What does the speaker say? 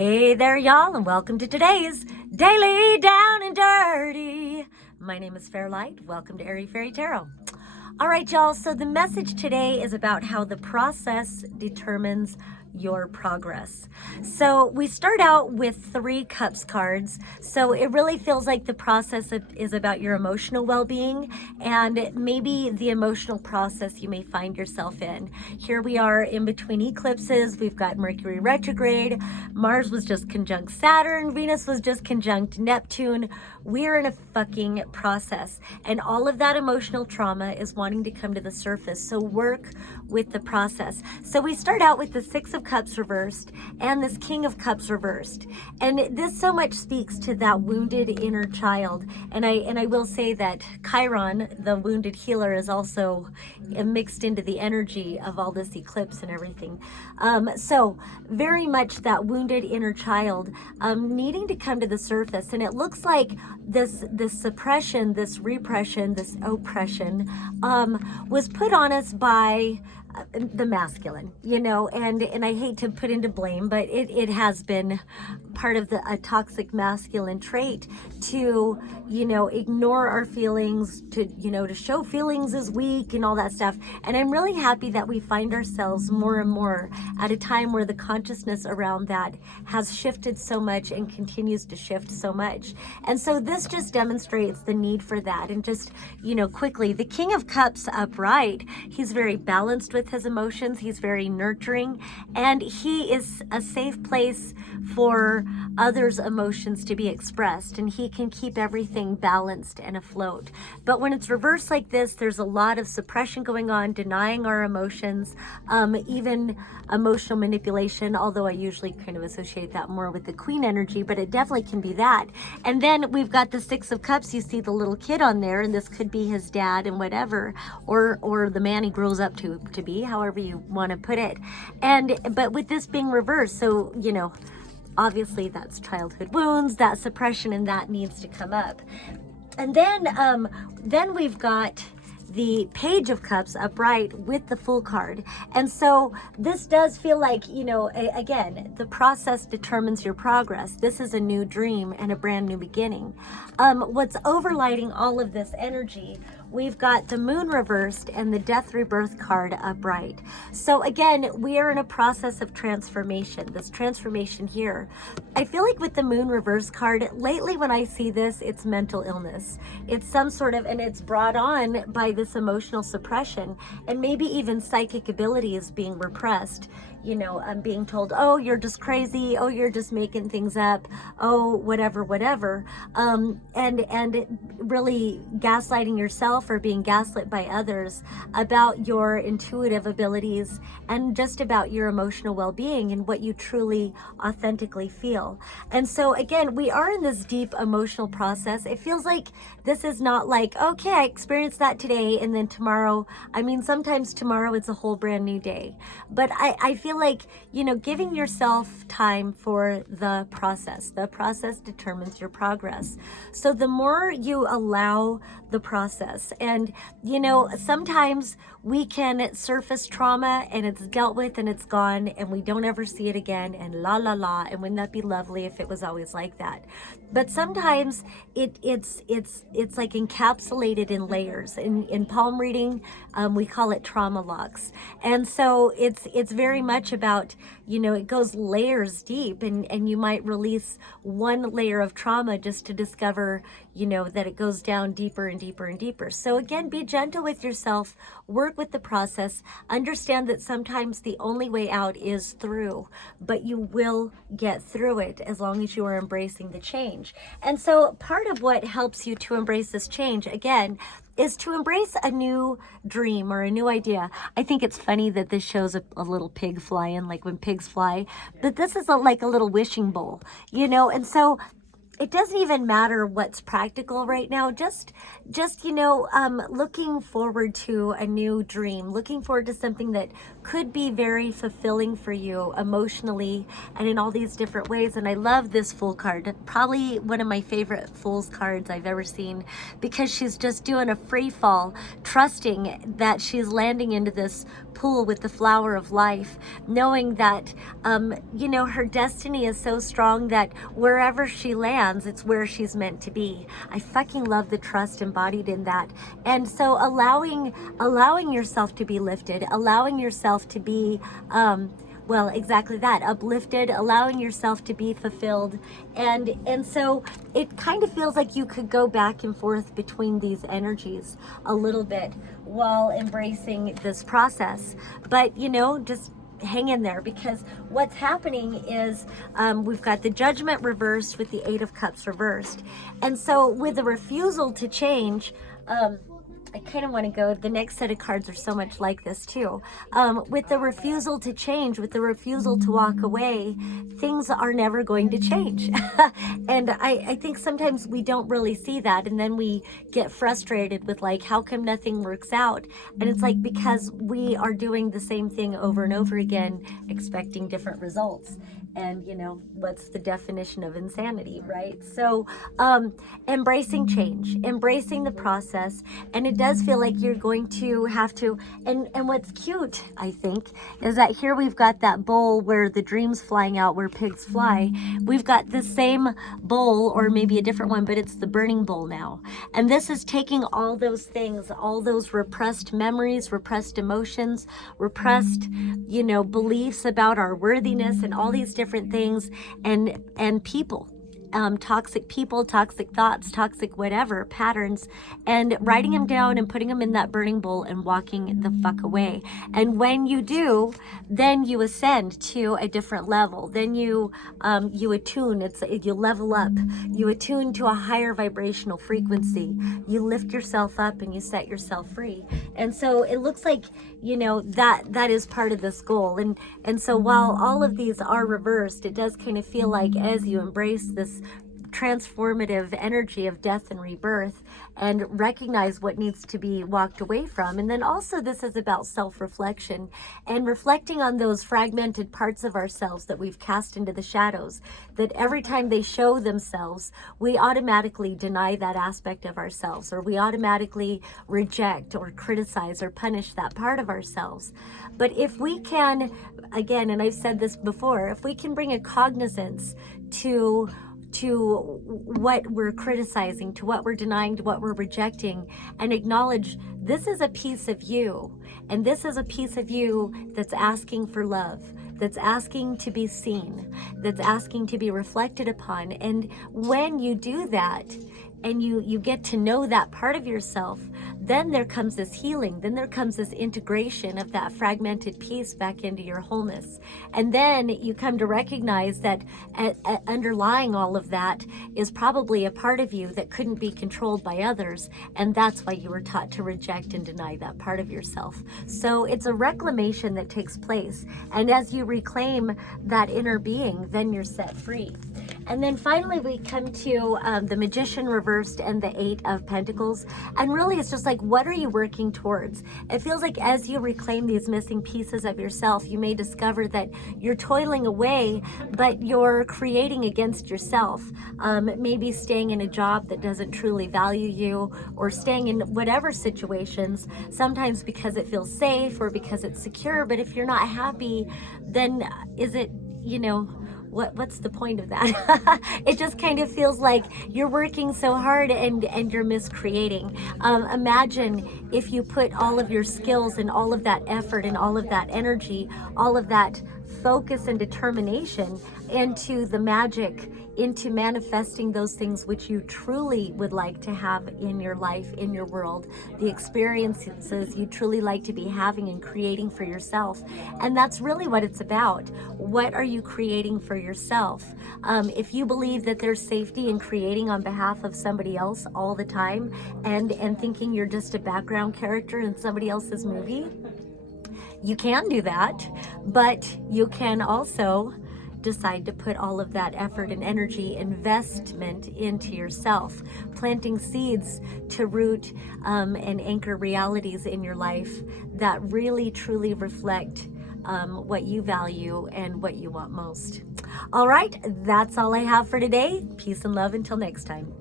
Hey there, y'all, and welcome to today's Daily Down and Dirty. My name is Fairlight. Welcome to Airy Fairy Tarot. All right, y'all, so the message today is about how the process determines your progress. So we start out with 3 cups cards. So it really feels like the process is about your emotional well-being and maybe the emotional process you may find yourself in. Here we are in between eclipses. We've got Mercury retrograde. Mars was just conjunct Saturn. Venus was just conjunct Neptune. We're in a fucking process. And all of that emotional trauma is wanting to come to the surface. So work with the process. So we start out with the 6 of Cups reversed and this King of Cups reversed. And this so much speaks to that wounded inner child. And I will say that Chiron, the wounded healer, is also mixed into the energy of all this eclipse and everything. So very much that wounded inner child needing to come to the surface. And it looks like this suppression, this repression, this oppression was put on us by the masculine, and I hate to put into blame, but it has been part of a toxic masculine trait to, ignore our feelings, to show feelings as weak and all that stuff. And I'm really happy that we find ourselves more and more at a time where the consciousness around that has shifted so much and continues to shift so much. And so this just demonstrates the need for that. And just, quickly, the King of Cups upright, he's very balanced with his emotions. He's very nurturing, and he is a safe place for others' emotions to be expressed, and he can keep everything balanced and afloat. But when it's reversed like this, there's a lot of suppression going on, denying our emotions, even emotional manipulation, although I usually kind of associate that more with the Queen energy, but it definitely can be that. And then we've got the 6 of Cups. You see the little kid on there, and this could be his dad and whatever, or the man he grows up to be, however you want to put it. But with this being reversed, so obviously that's childhood wounds, that suppression, and that needs to come up. And then we've got the Page of Cups upright with the Fool card. And so this does feel like, again, the process determines your progress. This is a new dream and a brand new beginning. What's overlighting all of this energy, we've got the Moon reversed and the Death Rebirth card upright. So again, we are in a process of transformation, this transformation here. I feel like with the Moon reverse card, lately when I see this, it's mental illness. It's some sort of, and it's brought on by this emotional suppression, and maybe even psychic abilities being repressed. I'm being told, oh, you're just crazy, oh, you're just making things up, oh, whatever, and really gaslighting yourself or being gaslit by others about your intuitive abilities and just about your emotional well-being and what you truly authentically feel. And so again, we are in this deep emotional process. It feels like this is not like, okay, I experienced that today and then tomorrow, sometimes tomorrow it's a whole brand new day. But I feel like, giving yourself time for the process determines your progress. So the more you allow the process, and, sometimes we can surface trauma and it's dealt with and it's gone and we don't ever see it again, and la la la, and wouldn't that be lovely if it was always like that? But sometimes it's like encapsulated in layers. In palm reading, we call it trauma locks. And so it's very much about, it goes layers deep, and you might release one layer of trauma just to discover, that it goes down deeper and deeper and deeper. So again, be gentle with yourself, work with the process, understand that sometimes the only way out is through, but you will get through it as long as you are embracing the change. And so part of what helps you to embrace this change, again, is to embrace a new dream or a new idea. I think it's funny that this shows a little pig flying, like when pigs fly, but this is like a little wishing bowl, and so it doesn't even matter what's practical right now. Just looking forward to a new dream, looking forward to something that could be very fulfilling for you emotionally and in all these different ways. And I love this Fool card, probably one of my favorite Fool's cards I've ever seen, because she's just doing a free fall, trusting that she's landing into this pool with the flower of life, knowing that her destiny is so strong that wherever she lands, it's where she's meant to be. I fucking love the trust embodied in that. And so allowing yourself to be lifted, allowing yourself to be well, exactly that, uplifted, allowing yourself to be fulfilled. And so it kind of feels like you could go back and forth between these energies a little bit while embracing this process. But, just hang in there, because what's happening is we've got the Judgment reversed with the Eight of Cups reversed. And so with the refusal to change, I kind of want to go, the next set of cards are so much like this too. With the refusal to change, with the refusal to walk away, things are never going to change. And I think sometimes we don't really see that. And then we get frustrated with like, how come nothing works out? And it's like, because we are doing the same thing over and over again, expecting different results. And what's the definition of insanity, right? So embracing change, embracing the process. And it does feel like you're going to have to, and what's cute, I think, is that here we've got that bowl where the dream's flying out, where pigs fly. We've got the same bowl, or maybe a different one, but it's the burning bowl now. And this is taking all those things, all those repressed memories, repressed emotions, repressed, beliefs about our worthiness and all these different things, and people. Toxic people, toxic thoughts, toxic whatever, patterns, and writing them down and putting them in that burning bowl and walking the fuck away. And when you do, then you ascend to a different level. Then you attune, you level up, you attune to a higher vibrational frequency. You lift yourself up and you set yourself free. And so it looks like, that is part of this goal. And so while all of these are reversed, it does kind of feel like as you embrace this transformative energy of death and rebirth and recognize what needs to be walked away from. And then also this is about self-reflection and reflecting on those fragmented parts of ourselves that we've cast into the shadows, that every time they show themselves, we automatically deny that aspect of ourselves, or we automatically reject or criticize or punish that part of ourselves. But if we can, again, and I've said this before, if we can bring a cognizance to what we're criticizing, to what we're denying, to what we're rejecting, and acknowledge this is a piece of you, and this is a piece of you that's asking for love, that's asking to be seen, that's asking to be reflected upon. And when you do that, and you get to know that part of yourself, then there comes this healing, then there comes this integration of that fragmented piece back into your wholeness. And then you come to recognize that underlying all of that is probably a part of you that couldn't be controlled by others, and that's why you were taught to reject and deny that part of yourself. So it's a reclamation that takes place, and as you reclaim that inner being, then you're set free. And then finally we come to the Magician reversed and the Eight of Pentacles. And really it's just like, what are you working towards? It feels like as you reclaim these missing pieces of yourself, you may discover that you're toiling away, but you're creating against yourself. Maybe staying in a job that doesn't truly value you, or staying in whatever situations, sometimes because it feels safe or because it's secure. But if you're not happy, then is it, what's the point of that? It just kind of feels like you're working so hard and you're miscreating. Imagine if you put all of your skills and all of that effort and all of that energy, all of that focus and determination into the magic, into manifesting those things which you truly would like to have in your life, in your world, the experiences you truly like to be having and creating for yourself. And that's really what it's about. What are you creating for yourself? If you believe that there's safety in creating on behalf of somebody else all the time, and thinking you're just a background character in somebody else's movie, you can do that, but you can also decide to put all of that effort and energy investment into yourself, planting seeds to root and anchor realities in your life that really truly reflect what you value and what you want most. All right, that's all I have for today. Peace and love until next time.